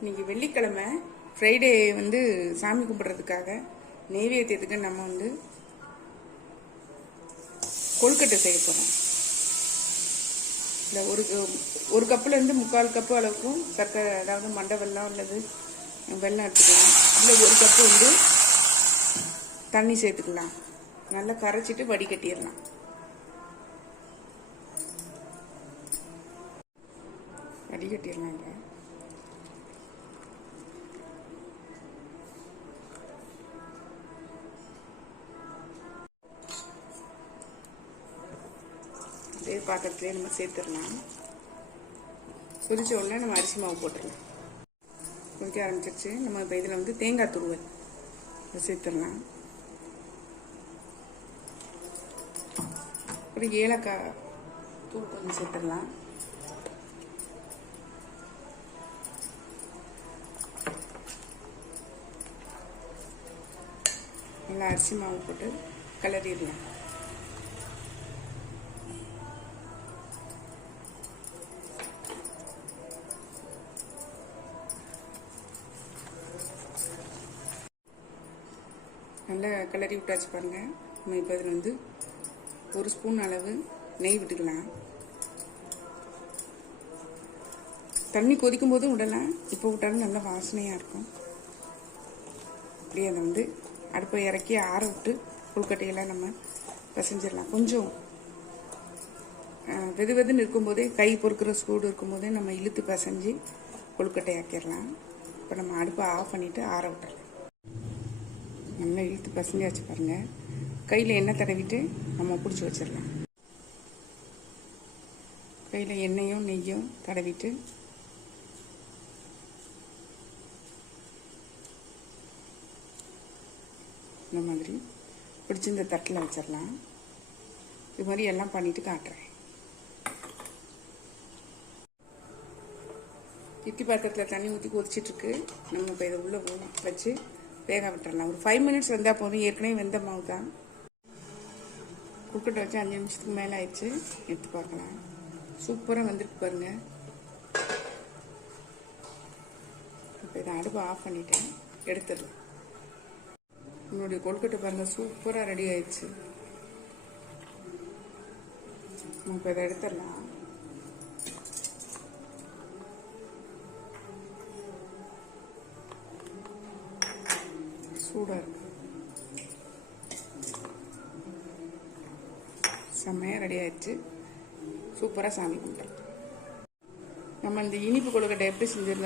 இன்னைக்கு வெள்ளிக்கிழமை ஃப்ரைடே வந்து சாமி கும்பிட்றதுக்காக நெய்வேத்தியத்துக்கு நம்ம வந்து கொழுக்கட்டை செய்ய போகிறோம். இல்லை ஒரு கப்புலேருந்து 3/4 கப்பு அளவுக்கும் சர்க்கரை, அதாவது மண்டை வெல்லம் அல்லது வெல்லம் எடுத்துக்கலாம். இல்லை ஒரு கப்பு வந்து தண்ணி சேர்த்துக்கலாம். நல்லா கரைச்சிட்டு வடிகட்டிடலாம். வடிகட்டிடலாங்க. அதே பாத்திரத்துலேயே நம்ம சேர்த்துடலாம். கொதிச்ச உடனே நம்ம அரிசி மாவு போட்டுடலாம். கொதிக்க ஆரம்பிச்சிருச்சு. நம்ம இப்போ இதில் வந்து தேங்காய் துருவல் சேர்த்துடலாம். ஒரு ஏலக்காய் தூள் கொஞ்சம் சேர்த்துடலாம். நல்லா அரிசி மாவு போட்டு கிளறிடலாம். நல்லா கிளறி விட்டாச்சு பாருங்கள். நம்ம இப்போ இதில் வந்து 1 ஸ்பூன் அளவு நெய் விட்டுக்கலாம். தண்ணி கொதிக்கும் போதும் விடலாம். இப்போ விட்டாலும் நல்லா வாசனையாக இருக்கும். அப்படியே அதை வந்து அடுப்பை இறக்கி ஆற விட்டு கொழுக்கட்டையெல்லாம் நம்ம பிசைஞ்சிடலாம். கொஞ்சம் வெதுன்னு இருக்கும்போதே, கை பொறுக்கிற சூடு இருக்கும்போதே நம்ம இழுத்து பிசைஞ்சு கொழுக்கட்டை ஆக்கிடலாம். இப்போ நம்ம அடுப்பை ஆஃப் பண்ணிவிட்டு ஆற விட்டுறலாம். நல்லா இழுத்து பசஞ்சாச்சு பாருங்கள். கையில் எண்ணெய் தடவிட்டு நம்ம பிடிச்சி வச்சிடலாம். கையில் எண்ணெயும் நெய்யும் தடவிட்டு இந்த மாதிரி பிடிச்சி இந்த தட்டில் வச்சிடலாம். இது மாதிரி எல்லாம் பண்ணிட்டு காட்டுறேன். இட்லி பாத்திரத்தில் தண்ணி ஊற்றி கொதிச்சிட்ருக்கு. நம்ம இப்போ இதை உள்ளே வச்சு வேக விட்டுறலாம். ஒரு 5 மினிட்ஸ் வெந்தால் போதும். ஏற்கனவே வெந்த மாவு தான். கொழுக்கட்டை வச்சு 5 நிமிஷத்துக்கு மேலே ஆயிடுச்சு. எடுத்து பார்க்கலாம். சூப்பராக வந்துருக்கு பாருங்கள். இப்போ இதை அடுப்பை ஆஃப் பண்ணிவிட்டேன். எடுத்துடலாம். உன்னுடைய கொழுக்கட்டை பாருங்கள், சூப்பராக ரெடி ஆயிடுச்சு. நம்ம இப்போ இதை எடுத்துடலாம். சூடாக இருக்கு. செம்மையாக ரெடி ஆயிடுச்சு. சூப்பராக சாமி கும்பிட்றோம். நம்ம இந்த இனிப்பு கொழுக்கட்டை எப்படி செஞ்சிருந்தோம்